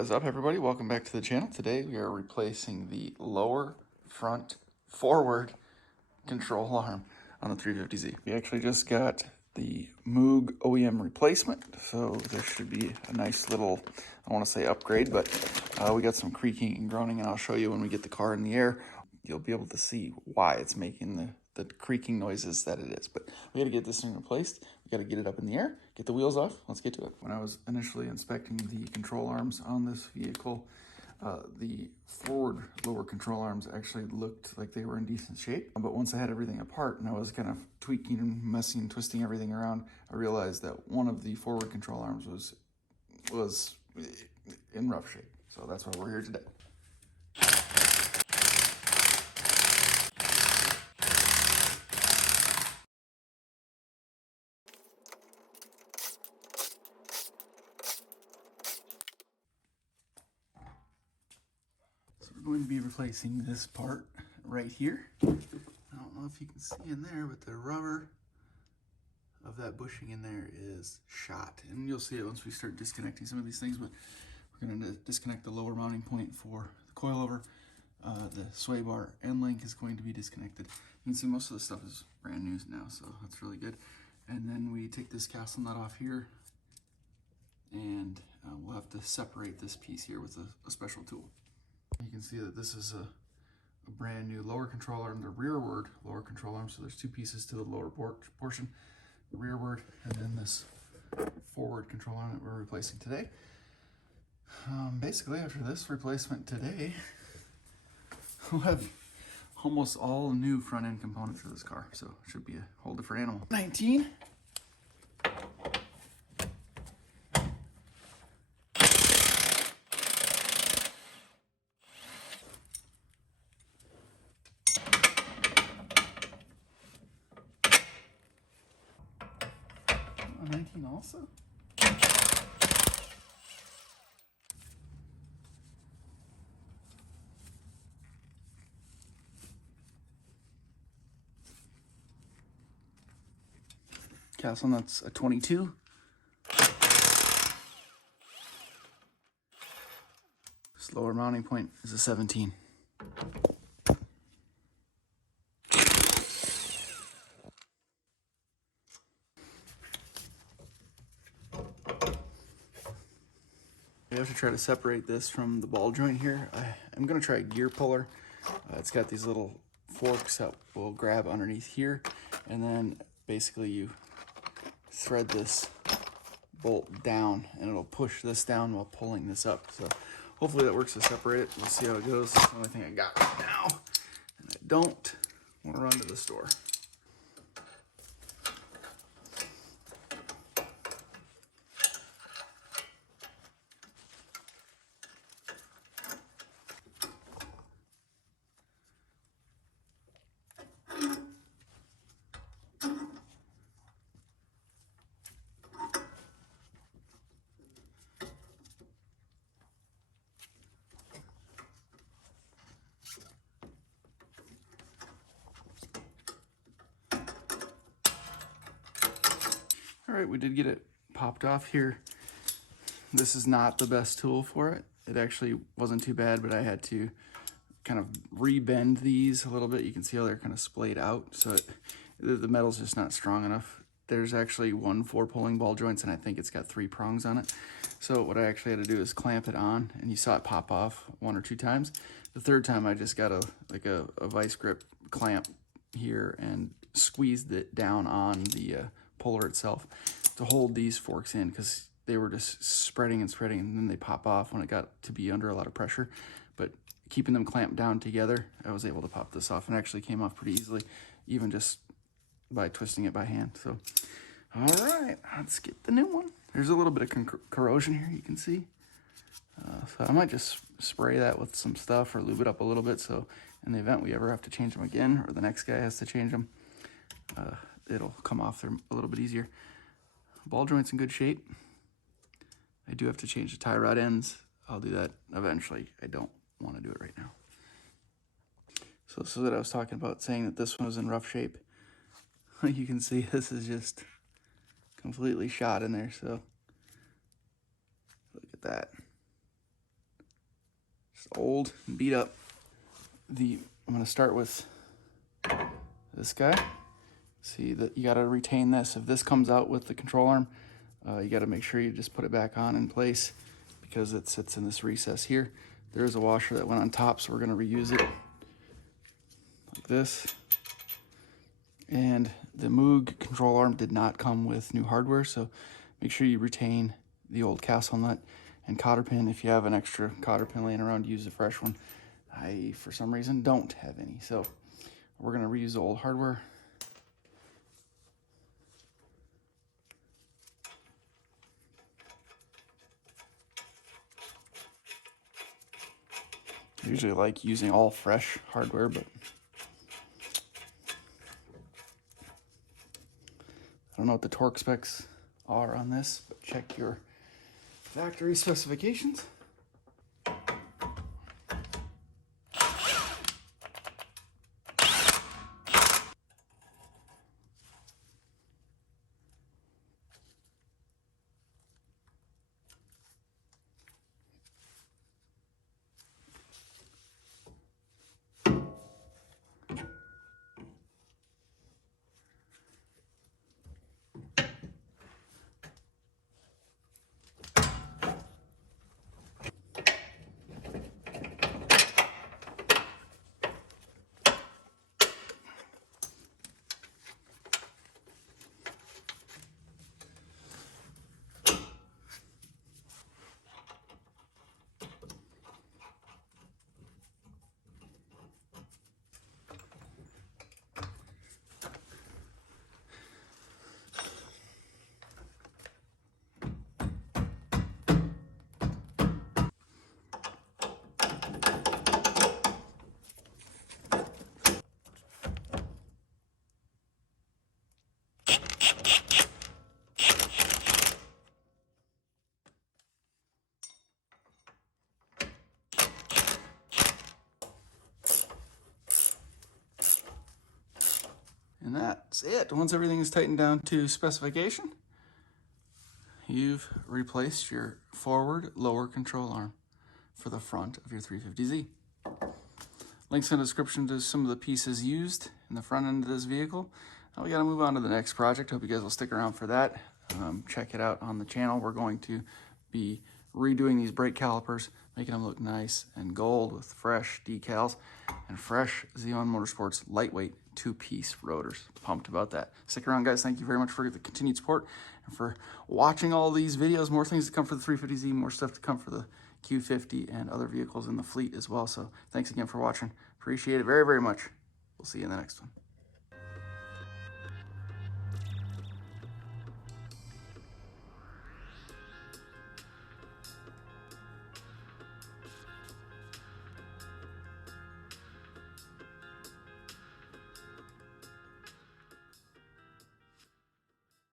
What's up, everybody? Welcome back to the channel. Today we are replacing the lower front forward control arm on the 350Z. We actually just got the Moog OEM replacement, so there should be a nice little, I don't want to say upgrade, but we got some creaking and groaning, and I'll show you when we get the car in the air. You'll be able to see why it's making the creaking noises that it is. But we got to get this thing replaced. We got to get it up in the air, get the wheels off. Let's get to it. When I was initially inspecting the control arms on this vehicle, the forward lower control arms actually looked like they were in decent shape. But once I had everything apart and I was kind of tweaking and messing, twisting everything around, I realized that one of the forward control arms was in rough shape. So that's why we're here today. So we're going to be replacing this part right here. I don't know if you can see in there, but the rubber of that bushing in there is shot. And you'll see it once we start disconnecting some of these things, but we're going to disconnect the lower mounting point for the coilover. The sway bar end link is going to be disconnected. You can see most of the stuff is brand new now, so that's really good. And then we take this castle nut off here, and we'll have to separate this piece here with a special tool. You can see that this is a brand new lower control arm, the rearward lower control arm. So there's two pieces to the lower portion, the rearward, and then this forward control arm that we're replacing today. Basically, after this replacement today, we'll have almost all new front end components for this car. So it should be a whole different animal. 19. Also. Castle nut's a 22. This lower mounting point is a 17. I have to try to separate this from the ball joint here. I'm going to try a gear puller. It's got these little forks that will grab underneath here, and then basically you thread this bolt down and it'll push this down while pulling this up. So hopefully that works to separate it. We'll see how it goes. It's the only thing I got right now, and I don't want to run to the store. All right, we did get it popped off here. This is not the best tool for it. It actually wasn't too bad, but I had to kind of re-bend these a little bit. You can see how they're kind of splayed out. So the metal's just not strong enough. There's actually 4 pulling ball joints, and I think it's got 3 prongs on it. So what I actually had to do is clamp it on, and you saw it pop off 1 or 2 times. The third time I just got a vice grip clamp here and squeezed it down on the puller itself to hold these forks in, because they were just spreading and spreading, and then they pop off when it got to be under a lot of pressure. But keeping them clamped down together, I was able to pop this off, and actually came off pretty easily, even just by twisting it by hand. So, all right, let's get the new one. There's a little bit of corrosion here, you can see. So I might just spray that with some stuff or lube it up a little bit, so in the event we ever have to change them again, or the next guy has to change them, it'll come off there a little bit easier. Ball joint's in good shape. I do have to change the tie rod ends. I'll do that eventually. I don't want to do it right now. So this is what I was talking about, saying that this one was in rough shape. You can see this is just completely shot in there, so look at that. Just old and beat up. I'm gonna start with this guy. See that you gotta retain this. If this comes out with the control arm, you gotta make sure you just put it back on in place because it sits in this recess here. There is a washer that went on top, so we're gonna reuse it like this. And the Moog control arm did not come with new hardware, so make sure you retain the old castle nut and cotter pin. If you have an extra cotter pin laying around, use a fresh one. I, for some reason, don't have any, so we're gonna reuse the old hardware. I usually like using all fresh hardware, but I don't know what the torque specs are on this, but check your factory specifications. And that's it. Once everything is tightened down to specification, you've replaced your forward lower control arm for the front of your 350Z. Links in the description to some of the pieces used in the front end of this vehicle. Now we gotta move on to the next project. Hope you guys will stick around for that. Check it out on the channel. We're going to be redoing these brake calipers, making them look nice and gold with fresh decals and fresh Z1 Motorsports lightweight 2-piece rotors. Pumped about that. Stick around, guys. Thank you very much for the continued support and for watching all these videos. More things to come for the 350Z, more stuff to come for the Q50 and other vehicles in the fleet as well. So thanks again for watching. Appreciate it very, very much. We'll see you in the next one.